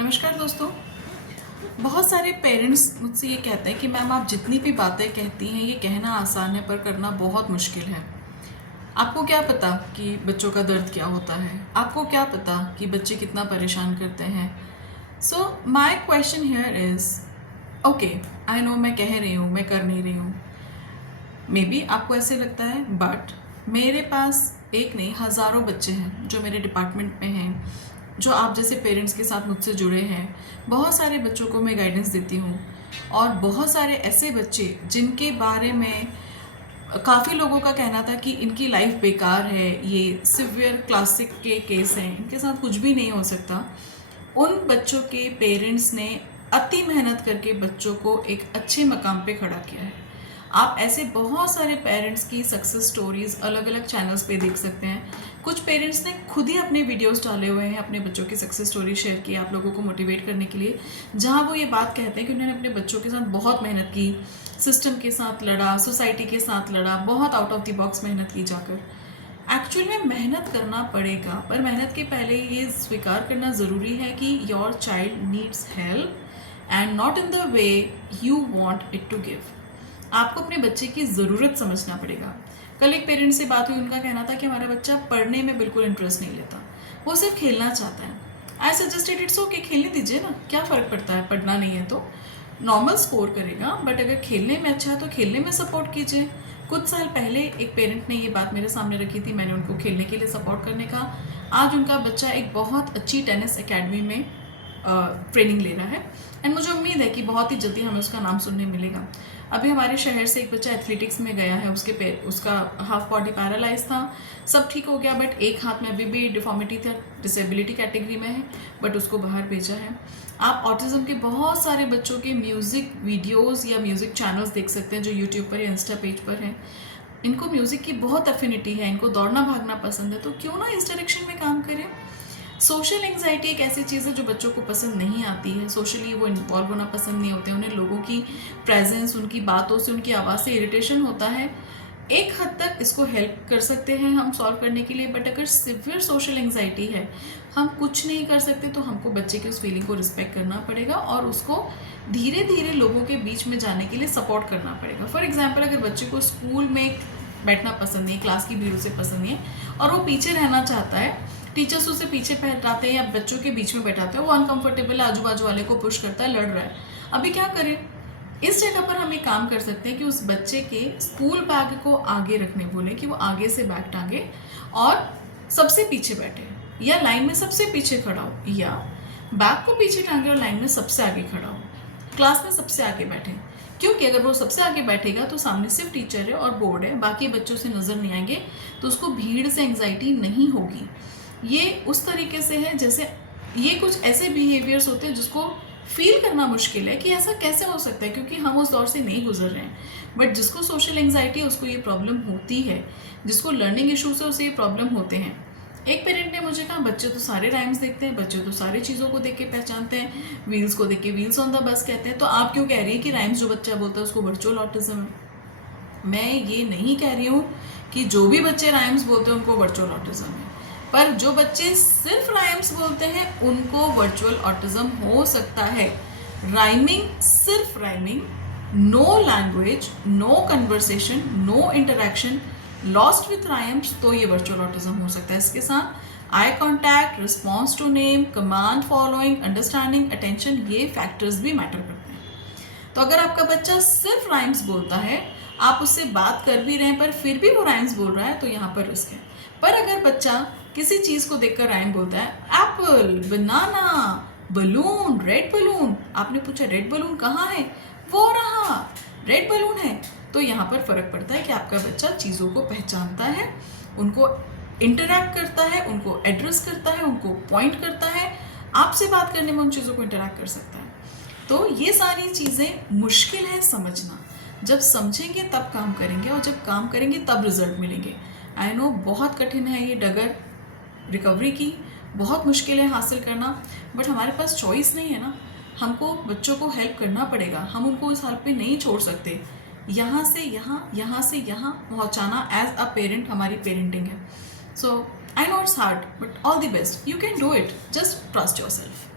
नमस्कार दोस्तों। बहुत सारे पेरेंट्स मुझसे ये कहते हैं कि मैम आप जितनी भी बातें कहती हैं ये कहना आसान है पर करना बहुत मुश्किल है। आपको क्या पता कि बच्चों का दर्द क्या होता है, आपको क्या पता कि बच्चे कितना परेशान करते हैं। So my question here is okay, I know मैं कह रही हूँ, मैं कर नहीं रही हूँ, मे बी आपको ऐसे लगता है, बट मेरे पास एक नहीं हज़ारों बच्चे हैं जो मेरे डिपार्टमेंट में हैं, जो आप जैसे पेरेंट्स के साथ मुझसे जुड़े हैं। बहुत सारे बच्चों को मैं गाइडेंस देती हूँ और बहुत सारे ऐसे बच्चे जिनके बारे में काफ़ी लोगों का कहना था कि इनकी लाइफ बेकार है, ये सिवियर क्लासिक के केस हैं, इनके साथ कुछ भी नहीं हो सकता। उन बच्चों के पेरेंट्स ने अति मेहनत करके बच्चों को एक अच्छे मकाम पे खड़ा किया है। आप ऐसे बहुत सारे पेरेंट्स की सक्सेस स्टोरीज अलग अलग चैनल्स पे देख सकते हैं। कुछ पेरेंट्स ने खुद ही अपने वीडियोस डाले हुए हैं, अपने बच्चों की सक्सेस स्टोरी शेयर की आप लोगों को मोटिवेट करने के लिए, जहां वो ये बात कहते हैं कि उन्होंने अपने बच्चों के साथ बहुत मेहनत की, सिस्टम के साथ लड़ा, सोसाइटी के साथ लड़ा, बहुत आउट ऑफ द बॉक्स मेहनत की जाकर। एक्चुअल में मेहनत करना पड़ेगा, पर मेहनत के पहले ये स्वीकार करना ज़रूरी है कि your child needs help and not in the way you want it to give. आपको अपने बच्चे की ज़रूरत समझना पड़ेगा। कल एक पेरेंट्स से बात हुई, उनका कहना था कि हमारा बच्चा पढ़ने में बिल्कुल इंटरेस्ट नहीं लेता, वो सिर्फ खेलना चाहता है। आई सजेस्टेड इट्स ओके, खेलने दीजिए ना, क्या फ़र्क पड़ता है, पढ़ना नहीं है तो नॉर्मल स्कोर करेगा, बट अगर खेलने में अच्छा है तो खेलने में सपोर्ट कीजिए। कुछ साल पहले एक पेरेंट ने ये बात मेरे सामने रखी थी, मैंने उनको खेलने के लिए सपोर्ट करने का। आज उनका बच्चा एक बहुत अच्छी टेनिस एकेडमी में ट्रेनिंग ले रहा है एंड मुझे उम्मीद है कि बहुत ही जल्दी हमें उसका नाम सुनने मिलेगा। अभी हमारे शहर से एक बच्चा एथलेटिक्स में गया है, उसका हाफ बॉडी पैरालाइज था, सब ठीक हो गया, बट एक हाथ में अभी भी डिफॉर्मिटी था, डिसेबिलिटी कैटेगरी में है, बट उसको बाहर भेजा है। आप ऑटिज्म के बहुत सारे बच्चों के म्यूज़िक वीडियोस या म्यूज़िक चैनल्स देख सकते हैं जो यूट्यूब पर या इंस्टा पेज पर हैं। इनको म्यूज़िक की बहुत एफिनिटी है, इनको दौड़ना भागना पसंद है, तो क्यों ना इस डायरेक्शन में काम करें। सोशल एंग्जाइटी एक ऐसी चीज़ है जो बच्चों को पसंद नहीं आती है, सोशली वो इन्वॉल्व होना पसंद नहीं होते, उन्हें लोगों की प्रेजेंस, उनकी बातों से, उनकी आवाज़ से इरिटेशन होता है। एक हद तक इसको हेल्प कर सकते हैं हम सॉल्व करने के लिए, बट अगर सिवियर सोशल एंग्जाइटी है, हम कुछ नहीं कर सकते, तो हमको बच्चे की उस फीलिंग को रिस्पेक्ट करना पड़ेगा और उसको धीरे धीरे लोगों के बीच में जाने के लिए सपोर्ट करना पड़ेगा। फॉर एग्जाम्पल, अगर बच्चे को स्कूल में बैठना पसंद नहीं है, क्लास की भीड़ से पसंद नहीं है और वो पीछे रहना चाहता है, टीचर्स उसे पीछे बैठाते हैं या बच्चों के बीच में बैठाते हैं, वो अनकंफर्टेबल है, आजू बाजू वाले को पुश करता है, लड़ रहा है, अभी क्या करें। इस जगह पर हम एक काम कर सकते हैं कि उस बच्चे के स्कूल बैग को आगे रखने बोले कि वो आगे से बैग टांगे और सबसे पीछे बैठे, या लाइन में सबसे पीछे खड़ा हो, या बैग को पीछे टांगे और लाइन में सबसे आगे खड़ा हो, क्लास में सबसे आगे बैठे। क्योंकि अगर वो सबसे आगे बैठेगा तो सामने सिर्फ टीचर है और बोर्ड है, बाकी बच्चों से नज़र नहीं आएंगे, तो उसको भीड़ से एंग्जाइटी नहीं होगी। ये उस तरीके से है जैसे ये कुछ ऐसे बिहेवियर्स होते हैं जिसको फील करना मुश्किल है कि ऐसा कैसे हो सकता है, क्योंकि हम उस दौर से नहीं गुजर रहे हैं। बट जिसको सोशल एंग्जाइटी है उसको ये प्रॉब्लम होती है, जिसको लर्निंग इशूज़ है उसे ये प्रॉब्लम होते हैं। एक पेरेंट ने मुझे कहा, बच्चे तो सारे राइम्स देखते हैं, बच्चे तो सारी चीज़ों को देख के पहचानते हैं, व्हील्स को देख के व्हील्स ऑन द बस कहते हैं, तो आप क्यों कह रही है कि राइम्स जो बच्चा बोलता है उसको वर्चुअल ऑटिज्म है। मैं ये नहीं कह रही हूँ कि जो भी बच्चे राइम्स बोलते हैं उनको वर्चुअल ऑटिज्म है, पर जो बच्चे सिर्फ राइम्स बोलते हैं उनको वर्चुअल ऑटिज्म हो सकता है। राइमिंग, सिर्फ rhyming, no language, no conversation, no interaction, lost with rhymes, तो ये वर्चुअल ऑटिज्म हो सकता है। इसके साथ eye contact, response to name, command following, understanding, attention, ये फैक्टर्स भी मैटर करते हैं। तो अगर आपका बच्चा सिर्फ राइम्स बोलता है, आप उससे बात कर भी रहे हैं पर फिर भी वो राइम्स बोल रहा है, तो यहाँ पर रिस्क है। पर अगर बच्चा किसी चीज़ को देखकर राइम बोलता है, एप्पल, बनाना, बलून, रेड बलून, आपने पूछा रेड बलून कहाँ है, वो रहा रेड बलून है, तो यहाँ पर फ़र्क पड़ता है कि आपका बच्चा चीज़ों को पहचानता है, उनको इंटरैक्ट करता है, उनको एड्रेस करता है, उनको पॉइंट करता है, आपसे बात करने में उन चीज़ों को इंटरैक्ट कर सकता है। तो ये सारी चीज़ें मुश्किल है समझना, जब समझेंगे तब काम करेंगे और जब काम करेंगे तब रिजल्ट मिलेंगे। आई नो बहुत कठिन है ये डगर रिकवरी की, बहुत मुश्किल है हासिल करना, बट हमारे पास चॉइस नहीं है ना, हमको बच्चों को हेल्प करना पड़ेगा, हम उनको इस हालत पे नहीं छोड़ सकते। यहाँ से यहाँ, यहाँ से यहाँ पहुँचाना एज अ पेरेंट हमारी पेरेंटिंग है। So I know it's hard, but all the best, you can do it, just trust your self.